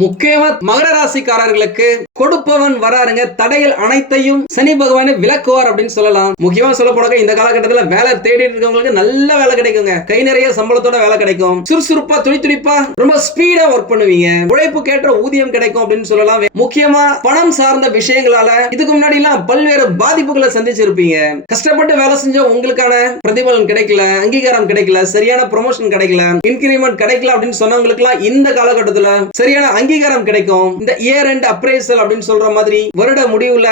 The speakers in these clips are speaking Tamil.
முக்கியமா மகர ராசிக்காரர்களுக்கு கொடுப்பவன் வராருங்க. தடைகள் அனைத்தையும் சனி பகவானே விளக்குவார் அப்படின்னு சொல்லலாம். முக்கியமா சொல்ல போனாக்க இந்த காலகட்டத்துல வேலை தேடிட்டு இருக்கவங்களுக்கு நல்ல வேலை கிடைக்குங்க. கை நிறைய சம்பளத்தோட வேலை கிடைக்கும். சுறுசுறுப்பா துடி துடிப்பா ரொம்ப ஸ்பீடா ஒர்க் பண்ணுவீங்க. உழைப்பு கேட்ட ஊதியம் கிடைக்கும் அப்படின்னு சொல்லலாம். முக்கியமா பணம் சார்ந்த விஷயங்களால இதுக்கு முன்னாடி எல்லாம் பல்வேறு பாதிப்புகளை சந்திச்சிருப்பீங்க. கஷ்டப்பட்டு வேலை செஞ்ச உங்களுக்கான பிரதிபலன் கிடைக்கல அங்கீகாரம் கிடைக்கல சரியான ப்ரொமோஷன் கிடைக்கல இன்கிரிமெண்ட் கிடைக்கல அப்படின்னு சொன்னவங்களுக்கு இந்த காலகட்டத்துல சரியான அங்கீகாரம் கிடைக்கும். இந்த இயர் அண்ட் அப்ரைசல் அப்படின்னு சொல்ற மாதிரி வருட முடிவுல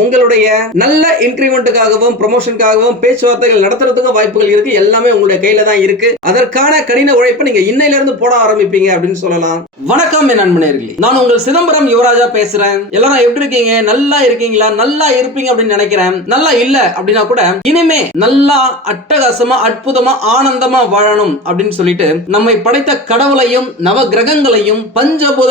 உங்களுடைய நல்ல இன்கிரிமெண்ட்டுக்காகவும் ப்ரொமோஷனுக்காகவும் பேச்சுவார்த்தைகள் நடத்துறதுக்கும் வாய்ப்புகள் இருக்கு. எல்லாமே உங்களுடைய கையில தான் இருக்கு. அதற்கான கடின உழைப்பை நீங்க இன்னையில இருந்து போட ஆரம்பிப்பீங்க அப்படின்னு சொல்லலாம். வணக்கம் என் நண்பனர்களே நான் உங்கள் சிதம்பரம் யுவராஜா பேசுறேன். எல்லாரும் எப்படி இருக்கீங்க? நல்லா இருக்கீங்களா? நல்லா இருப்பீங்க அப்படின்னு நினைக்கிறேன். நல்லா இல்ல அப்படின்னா கூட இனிமே நல்லா அட்டகாசமா அற்புதமா ஆனந்தமா வாழணும் அப்படின்னு சொல்லிட்டு நம்மை படைத்த கடவுளையும் நவ கிரகங்களையும்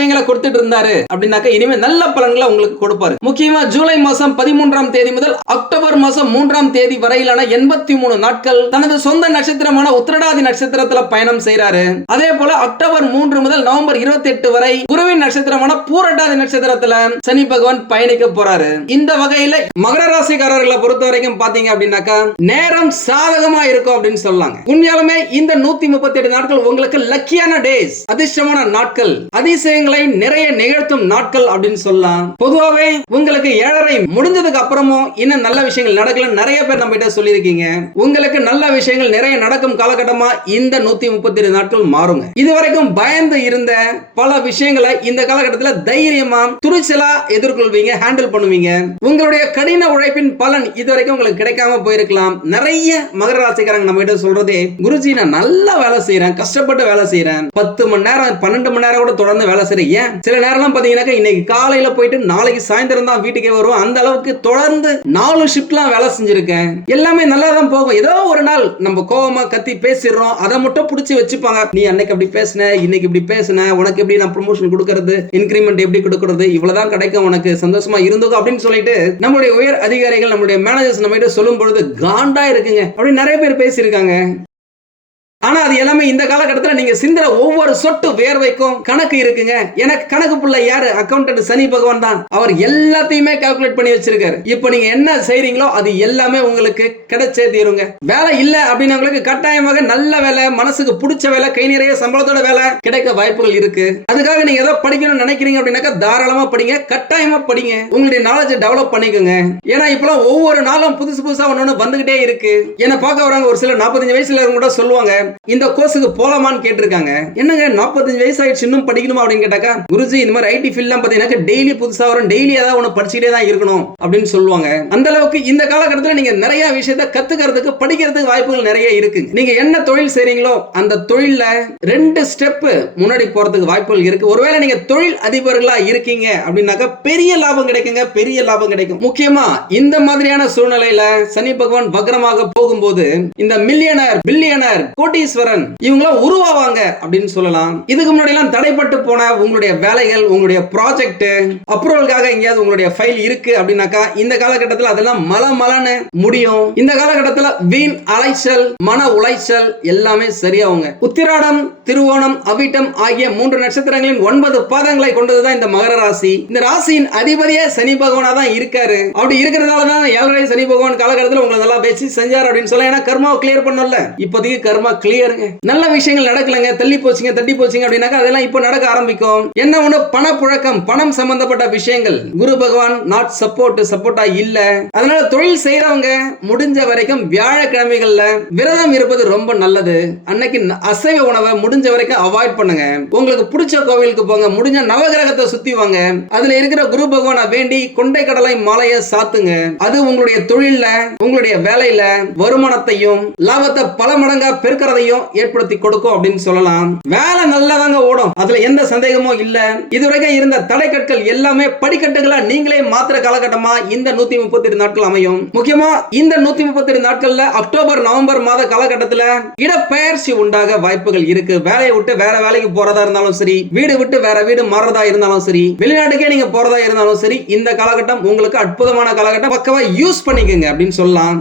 விஷயங்களை கொடுத்துட்டு இருந்தாரு அப்படின்னாக்கா இனிமே நல்ல பலன்களை உங்களுக்கு கொடுப்பாரு. முக்கியமா ஜூலை மாசம் பதிமூன்றாம் தேதி முதல் அக்டோபர் மாசம் மூன்றாம் தேதி வரையிலான எண்பத்தி மூணு நாட்கள் தனது சொந்த நட்சத்திரமான உத்திரடாதி நட்சத்திரத்துல பயணம் செய்யறாரு அதே போல அக்டோபர் மூன்று முதல் நவம்பர் இருபத்தி எட்டு வரை குருவின் நட்சத்திரமான பூரட்டாதி நட்சத்திரத்துல சனி பகவான் பயணிக்க போறாரு. இந்த வகையில மகர ராசிக்காரர்களை பொறுத்த வரைக்கும் பாத்தீங்க அப்படின்னாக்கா நேரம் சாதகமா இருக்கும் அப்படின்னு சொல்லாங்க. உண்மையாலுமே இந்த நூத்தி முப்பத்தி எட்டு நாட்கள் உங்களுக்கு லக்கியான டேஸ் அதிர்ஷ்டமான நாட்கள் அதிசய விஷயங்களை நிறைய நிகழ்த்தும் நாட்கள் அப்படின்னு சொல்லலாம். பொதுவாகவே உங்களுக்கு ஏழரை முடிஞ்சதுக்கு அப்புறமும் இன்னும் நல்ல விஷயங்கள் நடக்கல நிறைய பேர் நம்ம கிட்ட சொல்லியிருக்கீங்க. உங்களுக்கு நல்ல விஷயங்கள் நிறைய நடக்கும் காலகட்டமா இந்த நூத்தி முப்பத்தி எட்டு நாட்கள் மாறுங்க. இதுவரைக்கும் பயந்து இருந்த பல விஷயங்களை இந்த காலகட்டத்தில் தைரியமா துணிச்சலா எதிர்கொள்வீங்க ஹேண்டில் பண்ணுவீங்க. உங்களுடைய கடின உழைப்பின் பலன் இதுவரைக்கும் உங்களுக்கு கிடைக்காம போயிருக்கலாம். நிறைய மகர ராசிக்காரங்க நம்ம கிட்ட சொல்றதே குருஜி நான் நல்லா வேலை செய்யறேன் கஷ்டப்பட்டு வேலை செய்யறேன் பத்து மணி நேரம் பன்னெண்டு மணி நேரம் கூட தொடர்ந்து வேலை செய்யறேன் ஏன்? சில நேரம்லாம் பாத்தீங்கன்னாக்கா இன்னைக்கு காலையில போயிட்டு நாளைக்கு சாயந்தரம் தான் வீட்டுக்கே வரும் அந்த அளவுக்கு தொடர்ந்து நாலு ஷிஃப்ட்லாம் வேலை செஞ்சிருக்கேன். எல்லாமே நல்லா தான் போகும். ஏதோ ஒரு நாள் நம்ம கோவமா கத்தி பேசிடுறோம். அதை மட்டும் பிடிச்சி வச்சுப்பாங்க. நீ அன்னைக்கு அப்படி பேசின இன்னைக்கு இப்படி பேசின உனக்கு எப்படி நான் ப்ரொமோஷன் கொடுக்கறது இன்க்ரிமெண்ட் எப்படி கொடுக்கறது இவ்வளவுதான் கிடைக்கும் உனக்கு சந்தோஷமா இருந்தது அப்படின்னு சொல்லிட்டு நம்மளுடைய உயர் அதிகாரிகள் நம்மளுடைய மேனேஜர்ஸ் நம்ம கிட்ட சொல்லும் பொழுது காண்டா இருக்குங்க. அப்படின்னு நிறைய பேர் பேசியிருக்காங்க. ஆனா அது எல்லாமே இந்த காலகட்டத்தில் நீங்க சிந்திர ஒவ்வொரு சொட்டு வேர்வைக்கும் கணக்கு இருக்குங்க. எனக்கு கணக்கு புள்ள யாரு? அக்கௌண்டன்ட் சனி பகவான் தான். அவர் எல்லாத்தையுமே கால்குலேட் பண்ணி வச்சிருக்காரு. இப்போ நீங்க என்ன செய்றீங்களோ அது எல்லாமே உங்களுக்கு கிடைச்சே தீருங்க. வேலை இல்ல அப்படின்னவங்களுக்கு கட்டாயமாக நல்ல வேலை மனசுக்கு பிடிச்ச வேலை கை நிறைய சம்பளத்தோட வேலை கிடைக்க வாய்ப்புகள் இருக்கு. அதுக்காக நீங்க ஏதோ படிக்கணும்னு நினைக்கிறீங்க அப்படின்னாக்கா தாராளமா படிங்க கட்டாயமா படிங்க. உங்களுடைய நாலேஜ் டெவலப் பண்ணிக்கோங்க. ஏன்னா இப்பெல்லாம் ஒவ்வொரு நாளும் புதுசு புதுசா ஒன்னொன்னு வந்துகிட்டே இருக்கு. என்ன பார்க்க வராங்க ஒரு சில நாற்பத்தஞ்சு வயசுல கூட சொல்லுவாங்க இந்த கோர்ஸுக்கு போலாமான்னு கேட்டிருக்காங்க. என்னங்க நாற்பத்தஞ்சு வயசு ஆயிடுச்சு இன்னும் படிக்கணுமா அப்படின்னு கேட்டாக்கா குருஜி இந்த மாதிரி ஐடி ஃபீல்ட்லாம் பார்த்தீங்கன்னா டெய்லி புதுசாக வரும் டெய்லி ஏதாவது ஒன்று படிச்சுட்டே தான் இருக்கணும் அப்படின்னு சொல்லுவாங்க. அந்த அளவுக்கு இந்த காலகட்டத்தில் நீங்க நிறைய விஷயத்த கத்துக்கிறதுக்கு படிக்கிறதுக்கு வாய்ப்புகள் நிறைய இருக்கு. நீங்க என்ன தொழில் செய்றீங்களோ அந்த தொழில்ல ரெண்டு ஸ்டெப் முன்னாடி போறதுக்கு வாய்ப்புகள் இருக்கு. ஒருவேளை நீங்க தொழில் அதிபர்களா இருக்கீங்க அப்படின்னாக்கா பெரிய லாபம் கிடைக்குங்க பெரிய லாபம் கிடைக்கும். முக்கியமா இந்த மாதிரியான சூழ்நிலையில சனி பகவான் வக்ரமாக போகும்போது இந்த மில்லியனர் பில்லியனர் கோட்டி கோட்டீஸ்வரன் இவங்களாம் உருவாவாங்க அப்படின்னு சொல்லலாம். இதுக்கு முன்னாடி எல்லாம் தடைப்பட்டு போன உங்களுடைய வேலைகள் உங்களுடைய ப்ராஜெக்ட் அப்ரூவலுக்காக எங்கேயாவது உங்களுடைய ஃபைல் இருக்கு அப்படின்னாக்கா இந்த காலகட்டத்தில் அதெல்லாம் மல மலன்னு முடியும். இந்த காலகட்டத்தில் வீண் அலைச்சல் மன உளைச்சல் எல்லாமே சரியாகுங்க. உத்திராடம் திருவோணம் அவிட்டம் ஆகிய மூன்று நட்சத்திரங்களின் ஒன்பது பாதங்களை கொண்டதுதான் இந்த மகர ராசி. இந்த ராசியின் அதிபதியே சனி பகவானா தான் இருக்காரு. அப்படி இருக்கிறதால தான் ஏழரை சனி பகவான் காலகட்டத்தில் உங்களை நல்லா பேசி செஞ்சார் அப்படின்னு சொல்ல ஏன்னா கர்மாவை கிளியர் பண்ணல இப்போதைக்கு கர்மா கிளியர் கிளியருங்க நல்ல விஷயங்கள் நடக்கலங்க. தள்ளி போச்சுங்க தட்டி போச்சுங்க அப்படின்னாக்கா அதெல்லாம் இப்போ நடக்க ஆரம்பிக்கும். என்ன ஒண்ணு? பணப்புழக்கம் பணம் சம்பந்தப்பட்ட விஷயங்கள். குரு பகவான் நாட் சப்போர்ட் சப்போர்ட்டா இல்ல. அதனால தொழில் செய்யறவங்க முடிஞ்ச வரைக்கும் வியாழக்கிழமைகள்ல விரதம் இருப்பது ரொம்ப நல்லது. அன்னைக்கு அசைவ உணவை முடிஞ்ச வரைக்கும் அவாய்ட் பண்ணுங்க. உங்களுக்கு பிடிச்ச கோவிலுக்கு போங்க. முடிஞ்ச நவகிரகத்தை சுத்தி வாங்க. அதுல இருக்கிற குரு பகவானை வேண்டி கொண்டை கடலை மாலையை சாத்துங்க. அது உங்களுடைய தொழில்ல உங்களுடைய வேலையில வருமானத்தையும் லாபத்தை பல மடங்கா பெருக்கிறதையும் ஏற்படுத்தி கொடுக்கும் அப்படின்னு சொல்லலாம். வேலை நல்லாதாங்க ஓடும். அதுல எந்த சந்தேகமும் இல்ல. இதுவரைக்கும் இருந்த தடைக்கற்கள் எல்லாமே படிக்கட்டுகளா நீங்களே மாத்திர காலகட்டமா இந்த நூத்தி முப்பத்தி எட்டு நாட்கள் அமையும். முக்கியமா இந்த நூத்தி முப்பத்தி எட்டு நாட்கள்ல அக்டோபர் நவம்பர் மாத காலகட்டத்துல இடப்பெயர்ச்சி உண்டாக வாய்ப்புகள் இருக்கு. வேலையை விட்டு வேற வேலைக்கு போறதா இருந்தாலும் சரி வீடு விட்டு வேற வீடு மாறதா இருந்தாலும் சரி வெளிநாட்டுக்கே நீங்க போறதா இருந்தாலும் சரி இந்த காலகட்டம் உங்களுக்கு அற்புதமான காலகட்டம். பக்கவா யூஸ் பண்ணிக்கோங்க அப்படின்னு சொல்லலாம்.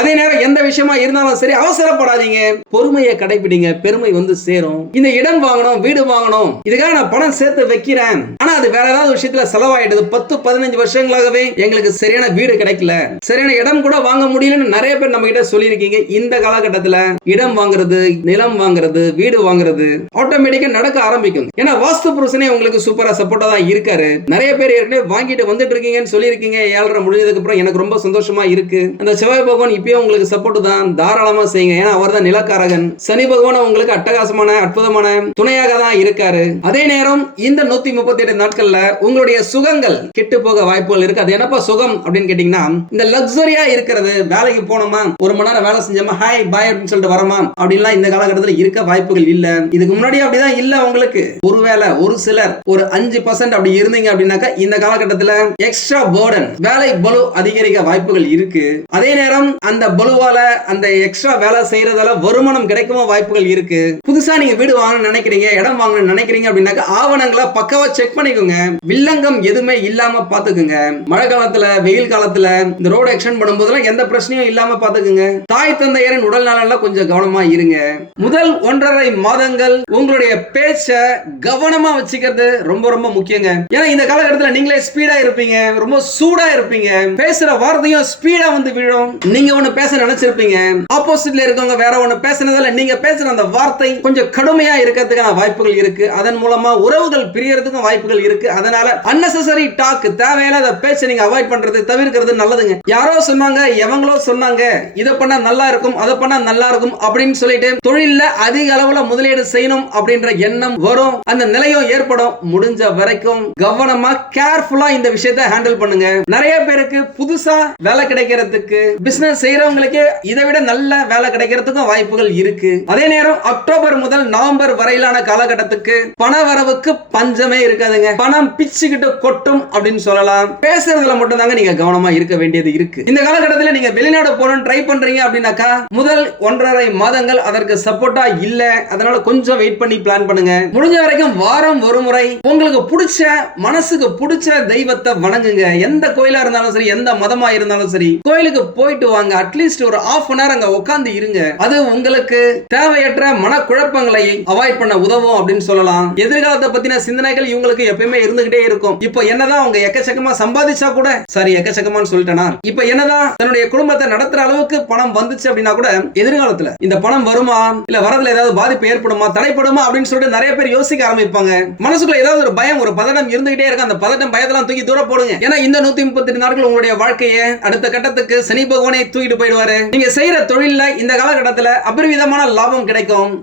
அதே நேரம் எந்த விஷயமா இருந்தாலும் சரி அவசரப்படாதீங்க. பொறுமையை கடைபிடிங்க பெருமை வந்து சேரும். இந்த இடம் வாங்கணும் வீடு வாங்கணும். இதுக்காக நான் பணம் சேர்த்து வைக்கிறேன். ஆனா அது வேற ஏதாவது விஷயத்துல செலவாயிடுது. பத்து பதினஞ்சு வருஷங்களாகவே எங்களுக்கு சரியான வீடு கிடைக்கல. சரியான இடம் கூட வாங்க முடியலன்னு நிறைய பேர் நம்ம கிட்ட சொல்லியிருக்கீங்க. இந்த காலகட்டத்துல இடம் வாங்குறது நிலம் வாங்குறது வீடு வாங்குறது ஆட்டோமேட்டிக்கா நடக்க ஆரம்பிக்கும். ஏன்னா வாஸ்து புருஷனே உங்களுக்கு சூப்பரா சப்போர்ட்டா தான் இருக்காரு. நிறைய பேர் ஏற்கனவே வாங்கிட்டு வந்துட்டு இருக்கீங்கன்னு சொல்லியிருக்கீங்க. ஏழரை முடிஞ்சதுக்கு அப்புறம் எனக்கு ரொம்ப சந்தோஷமா இருக்கு. அந்த செவ்வாய் பகவான் இப்பயே உங்களுக்கு சப்போர்ட் தான் தாராளமா செய்யுங்க. ஏன்னா அவர் தான் நிலக்காரகன். சனி பகவான் உங்களுக்கு அட்டகாசமான அற்புதமான துணையாக தான் இருக்காரு. அதே நேரம் இந்த நூத்தி முப்பத்தி எட்டு நாட்கள்ல உங்களுடைய சுகங்கள் கெட்டு போக வாய்ப்புகள் இருக்கு. அது என்னப்பா சுகம் அப்படின்னு கேட்டீங்கன்னா இந்த லக்ஸரியா இருக்கிறது. வேலைக்கு போனோமா ஒரு மணி நேரம் வேலை செஞ்சோமா ஹாய் பாய் அப்படின்னு சொல்லிட்டு வரமா அப்படின்லாம் இந்த காலகட்டத்தில் இருக்க வாய்ப்புகள் இல்ல. இதுக்கு முன்னாடி அப்படிதான் இல்ல உங்களுக்கு. ஒருவேளை ஒரு சிலர் ஒரு அஞ்சு பர்சன்ட் அப்படி இருந்தீங்க அப்படின்னாக்கா இந்த காலகட்டத்தில் எக்ஸ்ட்ரா போர்டன் வேலை பலு அதிகரிக்க வாய்ப்புகள் இருக்கு. அதே நேரம் அந்த பலுவால அந்த எக்ஸ்ட்ரா வேலை செய்யறதால வருமானம் கிடைக்கவும் வாய்ப்புகள் இருக்கு? புதுசா நீங்க வீடு வாங்கணும்னு நினைக்கிறீங்க இடம் வாங்கணும்னு நினைக்கிறீங்க அப்படின்னாக்கா ஆவணங்களை பக்காவா செக் பண்ணிக்கோங்க. வில்லங்கம் எதுவுமே இல்லாம பாத்துக்குங்க மழை காலத்துல வெயில் காலத்துல இந்த ரோடு எக்ஸ்டெண்ட் பண்ணும்போதெல்லாம் எந்த பிரச்சனையும் இல்லாம பாத்துக்குங்க தாய் தந்தையரின் உடல் நலன்ல கொஞ்சம் கவனமா இருங்க. முதல் ஒன்றரை மாதங்கள் உங்களுடைய பேச்ச கவனமா வச்சுக்கிறது ரொம்ப ரொம்ப முக்கியங்க. ஏன்னா இந்த காலகட்டத்துல நீங்களே ஸ்பீடா இருப்பீங்க ரொம்ப சூடா இருப்பீங்க. பேசுற வார்த்தையும் ஸ்பீடா வந்து விழும். நீங்க ஒன்று பேச நினைச்சிருப்பீங்க. ஆப்போசிட்ல இருக்கவங்க வேற ஒன்று பேசுனதால நீங்க பேசுற அந்த வார்த்தை கொஞ்சம் கடுமையா இருக்கிறதுக்கான வாய்ப்புகள் இருக்கு. அதன் மூலமா உறவுகள் பிரியறதுக்கும் வாய்ப்புகள் இருக்கு. அதனால அன்னெசரி டாக் தேவையில்லாத பேச்சை நீங்க அவாய்ட் பண்றது தவிர்க்கிறது நல்லதுங்க. யாரோ சொன்னாங்க எவங்களோ சொன்னாங்க இதை பண்ணா நல்லா இருக்கும் அதை பண்ணா நல்லா இருக்கும் அப்படின்னு சொல்லிட்டு தொழில அதிக அளவுல முதலீடு செய்யணும் அப்படின்ற எண்ணம் வரும். அந்த நிலையம் ஏற்படும். முடிஞ்ச வரைக்கும் கவனமா கேர்ஃபுல்லா இந்த விஷயத்தை ஹேண்டில் பண்ணுங்க. நிறைய பேருக்கு புதுசா வேலை கிடைக்கிறதுக்கு பிசினஸ் செய்யறவங்களுக்கு இதை விட நல்ல வேலை கிடைக்கிறதுக்கும் வாய்ப்புகள் இருக்கு. அதே நேரம் அக்டோபர் முதல் நவம்பர் வரையிலான காலகட்டத்துக்கு பண வரவுக்கு பஞ்சமே இருக்காதுங்க. பணம் பிச்சுக்கிட்டு கொட்டும் அப்படின்னு சொல்லலாம். பேசுறதுல மட்டும் தாங்க நீங்க கவனமா இருக்க வேண்டியது இருக்கு. இந்த காலகட்டத்தில் நீங்க வெளிநாடு போகணும்னு ட்ரை பண்றீங்க அப்படின்னாக்கா முதல் ஒன்றரை மாதங்கள் அதற்கு சப்போர்ட்டா இல்ல. அதனால கொஞ்சம் வெயிட் பண்ணி பிளான் பண்ணுங்க. முடிஞ்ச வரைக்கும் வாரம் ஒரு முறை உங்களுக்கு பிடிச்ச மனசுக்கு பிடிச்ச தெய்வத்தை வணங்குங்க. எந்த கோயிலா இருந்தாலும் சரி எந்த மதமா இருந்தாலும் சரி கோயிலுக்கு போயிட்டு வாங்க. அட்லீஸ்ட் ஒரு ஆஃப் அன் ஹவர் அங்க உட்கார்ந்து இருங்க. அது உங்களுக்கு தேவையற்ற மனக்குழப்பங்களை அவாய்ட் பண்ண உதவும் அப்படின்னு சொல்லலாம். எதிர்காலத்தை பத்தின சிந்தனைகள் இவங்களுக்கு எப்பயுமே இருந்துகிட்டே இருக்கும். இப்போ என்னதான் அவங்க எக்கச்சக்கமா சம்பாதிச்சா கூட சாரி எக்கச்சக்கமான்னு சொல்லிட்டேனா இப்போ என்னதான் தன்னுடைய குடும்பத்தை நடத்துற அளவுக்கு பணம் வந்துச்சு அப்படின்னா கூட எதிர்காலத்துல இந்த பணம் வருமா? இல்ல வரதுல ஏதாவது பாதிப்பு ஏற்படுமா? தடைப்படுமா? அப்படின்னு சொல்லிட்டு நிறைய பேர் யோசிக்க ஆரம்பிப்பாங்க. மனசுக்குள்ள ஏதாவது ஒரு பயம் ஒரு பதட்டம் இருந்துகிட்டே இருக்கு அந்த பதட்டம் பயத்தெல்லாம் தூக்கி தூர போடுங்க. ஏன்னா இந்த நூத்தி முப்பத்தி நாட்கள் உங்களுடைய வாழ்க்கையை அடுத்த கட்டத்துக்கு சனி பகவானை தூக்கி தூக்கிட்டு போயிடுவாரு. நீங்க செய்யற தொழில்ல இந்த காலகட்டத்துல அபரிவிதமான லாபம் கிடைக்கும்.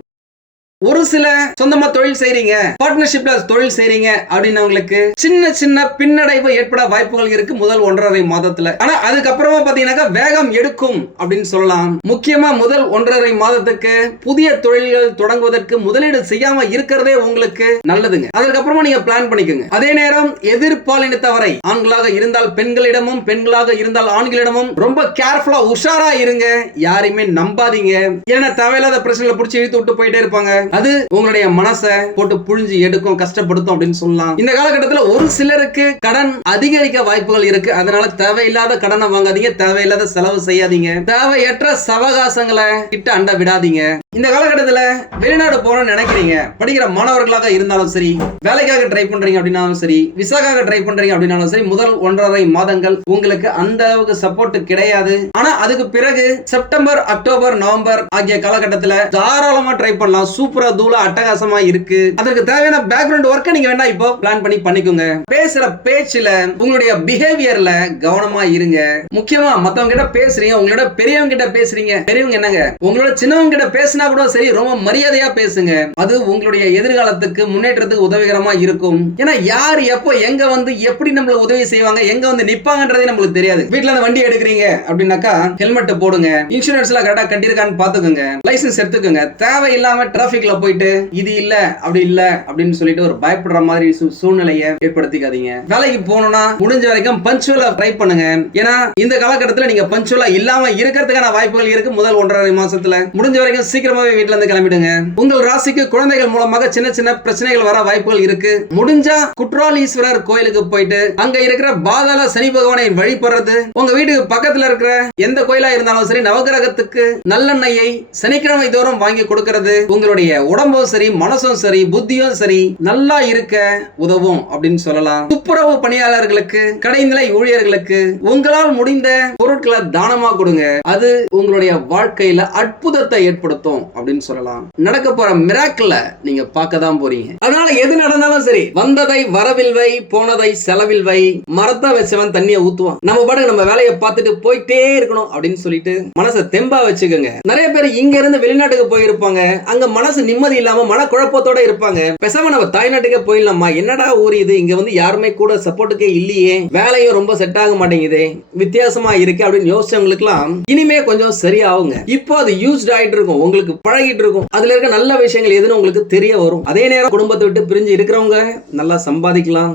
ஒரு சில சொந்தமா தொழில் செய்றீங்க பார்ட்னர்ஷிப்ல தொழில் செய்றீங்க அப்படின்னவங்களுக்கு சின்ன சின்ன பின்னடைவு ஏற்பட வாய்ப்புகள் இருக்கு முதல் ஒன்றரை மாதத்துல. ஆனா அதுக்கப்புறமா பாத்தீங்கன்னாக்கா வேகம் எடுக்கும் அப்படின்னு சொல்லலாம். முக்கியமா முதல் ஒன்றரை மாதத்துக்கு புதிய தொழில்கள் தொடங்குவதற்கு முதலீடு செய்யாம இருக்கிறதே உங்களுக்கு நல்லதுங்க. அதுக்கப்புறமா நீங்க பிளான் பண்ணிக்கோங்க. அதே நேரம் எதிர்பாலினத்தவரை ஆண்களாக இருந்தால் பெண்களிடமும் பெண்களாக இருந்தால் ஆண்களிடமும் ரொம்ப கேர்ஃபுல்லா உஷாரா இருங்க. யாரையுமே நம்பாதீங்க. ஏன்னா தேவையில்லாத பிரச்சனைகளை பிடிச்சி இழுத்து விட்டு போயிட்டே இருப்பாங்க. அது உங்களுடைய மனசை போட்டு புழிஞ்சு எடுக்கும் கஷ்டப்படுத்தும் அப்படின்னு சொல்லலாம். இந்த காலகட்டத்துல ஒரு சிலருக்கு கடன் அதிகரிக்க வாய்ப்புகள் இருக்கு. அதனால தேவையில்லாத கடனை வாங்காதீங்க தேவையில்லாத செலவு செய்யாதீங்க. தேவையற்ற சவகாசங்களை கிட்ட அண்ட விடாதீங்க. இந்த காலகட்டத்துல வெளிநாடு போகணும்னு நினைக்கிறீங்க படிக்கிற மாணவர்களாக இருந்தாலும் சரி வேலைக்காக ட்ரை பண்றீங்க அப்படின்னாலும் சரி விசாக்காக ட்ரை பண்றீங்க அப்படின்னாலும் சரி முதல் ஒன்றரை மாதங்கள் உங்களுக்கு அந்த அளவுக்கு சப்போர்ட் கிடையாது. ஆனா அதுக்கு பிறகு செப்டம்பர் அக்டோபர் நவம்பர் ஆகிய காலகட்டத்தில் தாராளமா ட்ரை பண்ணலாம். சூப்பரா தூள அட்டகாசமா இருக்கு. அதற்கு தேவையான பேக்ரவுண்ட் ஒர்க்கை நீங்க வேணா இப்போ பிளான் பண்ணி பண்ணிக்கோங்க. பேசுற பேச்சுல உங்களுடைய பிஹேவியர்ல கவனமா இருங்க. முக்கியமா மத்தவங்க கிட்ட பேசுறீங்க உங்களோட பெரியவங்க கிட்ட பேசுறீங்க. பெரியவங்க என்னங்க? உங்களோட சின்னவங்க கிட்ட பேசினா கூட சரி ரொம்ப மரியாதையா பேசுங்க. அது உங்களுடைய எதிர்காலத்துக்கு முன்னேற்றத்துக்கு உதவிகரமா இருக்கும். ஏன்னா யார் எப்போ எங்க வந்து எப்படி நம்மளுக்கு உதவி செய்வாங்க எங்க வந்து நிப்பாங்கன்றதே நம்மளுக்கு தெரியாது. வீட்டுல இருந்து வண்டி எடுக்கிறீங்க அப்படின்னாக்கா ஹெல்மெட் போடுங்க. இன்சூரன்ஸ் எல்லாம் கரெக்டா கட்டிருக்கான்னு பாத்துக்கோங்க லைசன்ஸ் எடுத்துக்கோங்க. தேவையில்லாம டிராபிக்ல போயிட்டு இது இல்ல அப்படி இல்ல அப்படின்னு சொல்லிட்டு ஒரு பயப்படுற மாதிரி சூழ்நிலையை ஏற்படுத்திக்காதீங்க. வேலைக்கு போகணும்னா முடிஞ்ச வரைக்கும் பஞ்சுவலா ட்ரை பண்ணுங்க. ஏன்னா இந்த காலகட்டத்துல நீங்க பஞ்சுவலா இல்லாம இருக்கிறதுக்கான வாய்ப்புகள் இருக்கு. முதல் ஒன்றரை மாசத்துல. முடிஞ்ச வரைக்கும் சீக்கிரம் சீக்கிரமாவே வீட்ல இருந்து கிளம்பிடுங்க. உங்கள் ராசிக்கு குழந்தைகள் மூலமாக சின்ன சின்ன பிரச்சனைகள் வர வாய்ப்புகள் இருக்கு. முடிஞ்சா குற்றாலீஸ்வரர் கோயிலுக்கு போயிட்டு அங்க இருக்கிற பாதாள சனி பகவானை வழிபடுறது. உங்க வீட்டுக்கு பக்கத்துல இருக்கிற எந்த கோயிலா இருந்தாலும் சரி நவகிரகத்துக்கு நல்லெண்ணெயை சனிக்கிழமை தோறும் வாங்கி கொடுக்கறது. உங்களுடைய உடம்பும் சரி மனசும் சரி புத்தியும் சரி நல்லா இருக்க உதவும் அப்படின்னு சொல்லலாம். துப்புரவு பணியாளர்களுக்கு கடைநிலை ஊழியர்களுக்கு உங்களால் முடிந்த பொருட்களை தானமா கொடுங்க. அது உங்களுடைய வாழ்க்கையில அற்புதத்தை ஏற்படுத்தும். அப்படின்னு சொல்லலாம். நடக்க போற மிராக்கிள நீங்க பார்க்க தான் போறீங்க. அதனால எது நடந்தாலும் சரி வந்ததை வரவில் வை போனதை செலவில் வை மரத்தை வச்சவன் தண்ணியை ஊத்துவான். நம்ம பாட்டு நம்ம வேலையை பார்த்துட்டு போயிட்டே இருக்கணும் அப்படின்னு சொல்லிட்டு மனசை தெம்பா வச்சுக்கோங்க. நிறைய பேர் இங்க இருந்து வெளிநாட்டுக்கு போயிருப்பாங்க. அங்க மனசு நிம்மதி இல்லாம மன குழப்பத்தோட இருப்பாங்க. பெசாம நம்ம தாய்நாட்டுக்கே போயிடலாமா? என்னடா ஊர் இது? இங்க வந்து யாருமே கூட சப்போர்ட்டுக்கே இல்லையே. வேலையும் ரொம்ப செட் ஆக மாட்டேங்குது. வித்தியாசமா இருக்கு அப்படின்னு யோசிச்சவங்களுக்குலாம் இனிமே கொஞ்சம் சரியாகுங்க. இப்போ அது யூஸ்ட் ஆயிட்டு இருக்கும். உங்களுக்கு பழகிட்டு இருக்கும். அதுல இருக்க நல்ல விஷயங்கள் எதுன்னு உங்களுக்கு தெரிய வரும். அதே நேரம் குடும்பத்தை விட்டு பிரிஞ்சு இருக்கிறவங்க நல்லா சம்பாதிக்கலாம்.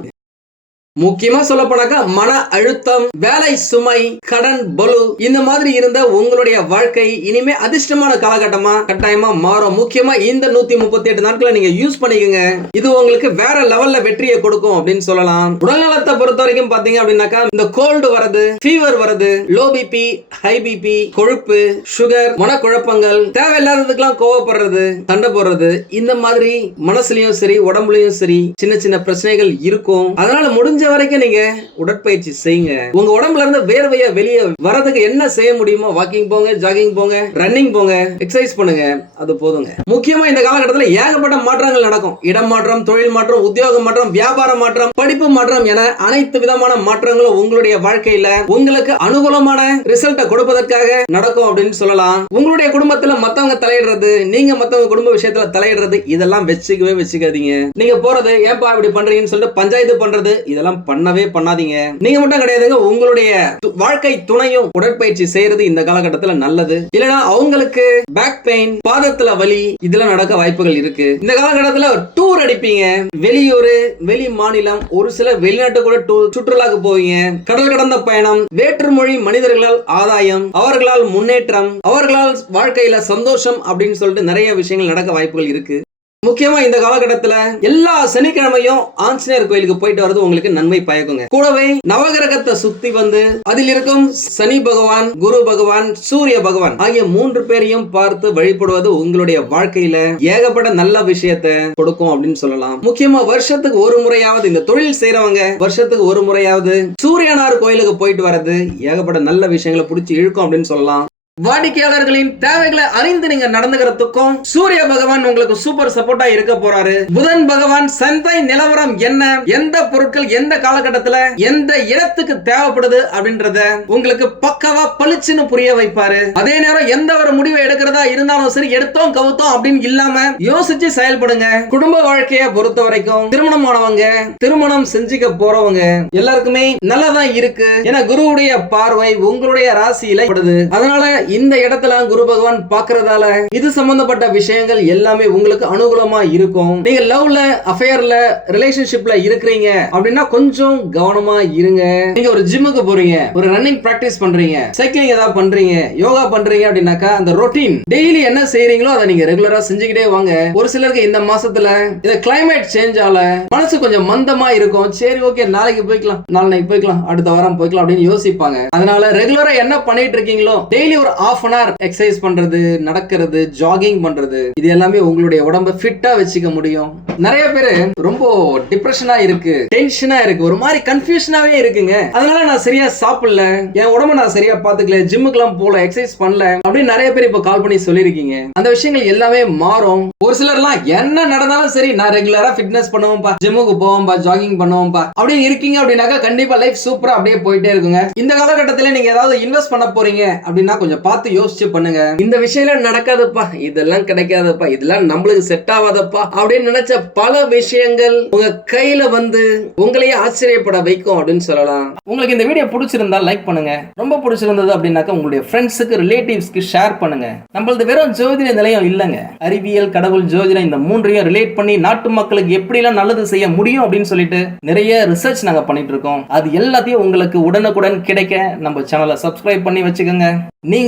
முக்கியமா சொல்ல போனாக்கா மன அழுத்தம் வேலை சுமை கடன் பலு இந்த மாதிரி இருந்த உங்களுடைய வாழ்க்கை இனிமே அதிர்ஷ்டமான காலகட்டமா கட்டாயமா மாறும். முக்கியமா இந்த நூத்தி முப்பத்தி எட்டு நாட்களை நீங்க யூஸ் பண்ணிக்கோங்க. இது உங்களுக்கு வேற லெவல்ல வெற்றியை கொடுக்கும் அப்படின்னு சொல்லலாம். உடல்நலத்தை பொறுத்த வரைக்கும் பாத்தீங்க அப்படின்னாக்கா இந்த கோல்டு வரது ஃபீவர் வரது லோ பிபி ஹை பிபி கொழுப்பு சுகர் மனக்குழப்பங்கள் தேவையில்லாததுக்கெல்லாம் கோவப்படுறது சண்டை போடுறது இந்த மாதிரி மனசுலயும் சரி உடம்புலயும் சரி சின்ன சின்ன பிரச்சனைகள் இருக்கும். அதனால முடிஞ்ச வரைக்கும் நீங்க உடற்பயிற்சி செய்யுங்க. உங்க உடம்புல இருந்து வேர்வையா வெளியே வரதுக்கு என்ன செய்ய முடியுமோ வாக்கிங் போங்க ஜாகிங் போங்க ரன்னிங் போங்க எக்ஸசைஸ் பண்ணுங்க அது போதுங்க. முக்கியமா இந்த காலகட்டத்தில் ஏகப்பட்ட மாற்றங்கள் நடக்கும். இடம் மாற்றம் தொழில் மாற்றம் உத்தியோக மாற்றம் வியாபார மாற்றம் படிப்பு மாற்றம் என அனைத்து விதமான மாற்றங்களும் உங்களுடைய வாழ்க்கையில உங்களுக்கு அனுகூலமான ரிசல்ட்டை கொடுப்பதற்காக நடக்கும் அப்படின்னு சொல்லலாம். உங்களுடைய குடும்பத்துல மத்தவங்க தலையிடுறது நீங்க மத்தவங்க குடும்ப விஷயத்துல தலையிடுறது இதெல்லாம் வச்சுக்கவே வச்சுக்காதீங்க. நீங்க போறது ஏன்பா இப்படி பண்றீங்கன்னு சொல்லிட்டு பஞ்சாயத்து பண்றது இதெல்லாம் பண்ணவே பண்ணாதீங்க. நீங்க மட்டும் கிடையாதுங்க உங்களுடைய வாழ்க்கை துணையும் உடற்பயிற்சி செய்யறது இந்த காலகட்டத்துல நல்லது. இல்லனா அவங்களுக்கு பேக் பெயின் பாதத்துல வலி இதெல்லாம் நடக்க வாய்ப்புகள் இருக்கு. இந்த காலகட்டத்துல டூர் அடிப்பீங்க. வெளியூர் வெளி மாநிலம் ஒரு சில வெளிநாட்டு கூட டூர் சுற்றுலாக்கு போவீங்க. கடல் கடந்த பயணம் வேற்றுமொழி மனிதர்களால் ஆதாயம் அவர்களால் முன்னேற்றம் அவர்களால் வாழ்க்கையில சந்தோஷம் அப்படின்னு சொல்லிட்டு நிறைய விஷயங்கள் நடக்க வாய்ப்புகள் இருக்கு. முக்கியமா இந்த காலகட்டத்துல எல்லா சனிக்கிழமையும் ஆஞ்சநேயர் கோயிலுக்கு போயிட்டு வரது உங்களுக்கு நன்மை பயக்குங்க. கூடவே நவகிரகத்தை சுத்தி வந்து அதில் இருக்கும் சனி பகவான் குரு பகவான் சூரிய பகவான் ஆகிய மூன்று பேரையும் பார்த்து வழிபடுவது உங்களுடைய வாழ்க்கையில ஏகப்பட்ட நல்ல விஷயத்தை கொடுக்கும் அப்படின்னு சொல்லலாம். முக்கியமா வருஷத்துக்கு ஒரு முறையாவது இந்த தொழில் செய்யறவங்க வருஷத்துக்கு ஒரு முறையாவது சூரியனார் கோயிலுக்கு போயிட்டு வர்றது ஏகப்பட்ட நல்ல விஷயங்களை பிடிச்சி இழுக்கும் அப்படின்னு சொல்லலாம். வாடிக்கையாளர்களின் தேவைகளை அறிந்து நீங்க நடந்துக்கிறதுக்கும் சூரிய பகவான் உங்களுக்கு சூப்பர் சப்போர்ட்டா இருக்க போறாரு. புதன் பகவான் சந்தை நிலவரம் என்ன? எந்த பொருட்கள் எந்த காலகட்டத்துல எந்த இடத்துக்கு தேவைப்படுது அப்படின்றத உங்களுக்கு பக்கவா பளிச்சுன்னு புரிய வைப்பாரு. அதே நேரம் எந்த ஒரு முடிவை எடுக்கிறதா இருந்தாலும் சரி எடுத்தோம் கவுத்தோம் அப்படின்னு இல்லாம யோசிச்சு செயல்படுங்க. குடும்ப வாழ்க்கைய பொறுத்த வரைக்கும் திருமணமானவங்க திருமணம் செஞ்சுக்க போறவங்க எல்லாருக்குமே நல்லதான் இருக்கு. ஏன்னா குருவுடைய பார்வை உங்களுடைய ராசியில படுது. அதனால இந்த இடத்துல குரு பகவான் பாக்குறதால இது சம்பந்தப்பட்ட விஷயங்கள் எல்லாமே உங்களுக்கு அனுகூலமா இருக்கும். நீங்க லவ்ல அஃபேர்ல ரிலேஷன்ஷிப்ல இருக்கிறீங்க அப்படின்னா கொஞ்சம் கவனமா இருங்க. நீங்க ஒரு ஜிம்முக்கு போறீங்க ஒரு ரன்னிங் பிராக்டிஸ் பண்றீங்க சைக்கிளிங் ஏதாவது பண்றீங்க யோகா பண்றீங்க அப்படின்னாக்கா அந்த ரொட்டீன் டெய்லி என்ன செய்றீங்களோ அதை நீங்க ரெகுலரா செஞ்சுக்கிட்டே வாங்க. ஒரு சிலருக்கு இந்த மாசத்துல இந்த கிளைமேட் சேஞ்ச் ஆல மனசு கொஞ்சம் மந்தமா இருக்கும். சரி ஓகே நாளைக்கு போய்க்கலாம் நாளைக்கு போய்க்கலாம் அடுத்த வாரம் போய்க்கலாம் அப்படின்னு யோசிப்பாங்க. அதனால ரெகுலரா என்ன பண்ணிட்டு இருக்கீங்களோ டெய்லி ஒரு ஆஃப் அன் ஹவர் எக்ஸசைஸ் பண்றது நடக்கிறது ஜாகிங் பண்றது இது எல்லாமே உங்களுடைய உடம்ப ஃபிட்டா வச்சுக்க முடியும். நிறைய பேரு ரொம்ப டிப்ரெஷனா இருக்கு டென்ஷனா இருக்கு ஒரு மாதிரி கன்ஃபியூஷனாவே இருக்குங்க. அதனால நான் சரியா சாப்பிடல என் உடம்ப நான் சரியா பாத்துக்கல ஜிம்முக்கெல்லாம் போல எக்ஸசைஸ் பண்ணல அப்படின்னு நிறைய பேர் இப்ப கால் பண்ணி சொல்லியிருக்கீங்க. அந்த விஷயங்கள் எல்லாமே மாறும். ஒரு சிலர்லாம் என்ன நடந்தாலும் சரி நான் ரெகுலரா ஃபிட்னஸ் பண்ணுவோம்ப்பா ஜிம்முக்கு போவோம்பா ஜாகிங் பண்ணுவோம்ப்பா அப்படின்னு இருக்கீங்க அப்படின்னாக்கா கண்டிப்பா லைஃப் சூப்பரா அப்படியே போயிட்டே இருக்குங்க. இந்த காலகட்டத்தில் நீங்க ஏதாவது இன்வெஸ்ட் பண்ண போறீங்க அப்படின்னா கொஞ்சம் பார்த்து யோசிச்சு பண்ணுங்க. இந்த விஷயம் நடக்காதுப்பா. இதெல்லாம் கிடைக்காதப்பா. இதெல்லாம் நம்மளுக்கு செட் ஆகாதப்பா அப்படின்னு நினைச்ச பல விஷயங்கள் உங்க கையில வந்து உங்களையே ஆச்சரியப்பட வைக்கும் அப்படின்னு சொல்லலாம். உங்களுக்கு இந்த வீடியோ பிடிச்சிருந்தா லைக் பண்ணுங்க. ரொம்ப பிடிச்சிருந்தது அப்படின்னாக்கா உங்களுடைய ஃப்ரெண்ட்ஸுக்கு ரிலேட்டிவ்ஸ்க்கு ஷேர் பண்ணுங்க. நம்மளது வெறும் ஜோதிட நிலையம் இல்லைங்க. அறிவியல் கடவுள் ஜோதிடம் இந்த மூன்றையும் ரிலேட் பண்ணி நாட்டு மக்களுக்கு எப்படிலாம் நல்லது செய்ய முடியும் அப்படின்னு சொல்லிட்டு நிறைய ரிசர்ச் நாங்க பண்ணிட்டு இருக்கோம். அது எல்லாத்தையும் உங்களுக்கு உடனுக்குடன் கிடைக்க நம்ம சேனலை சப்ஸ்கிரைப் பண்ணி வச்சுக்கோங்க.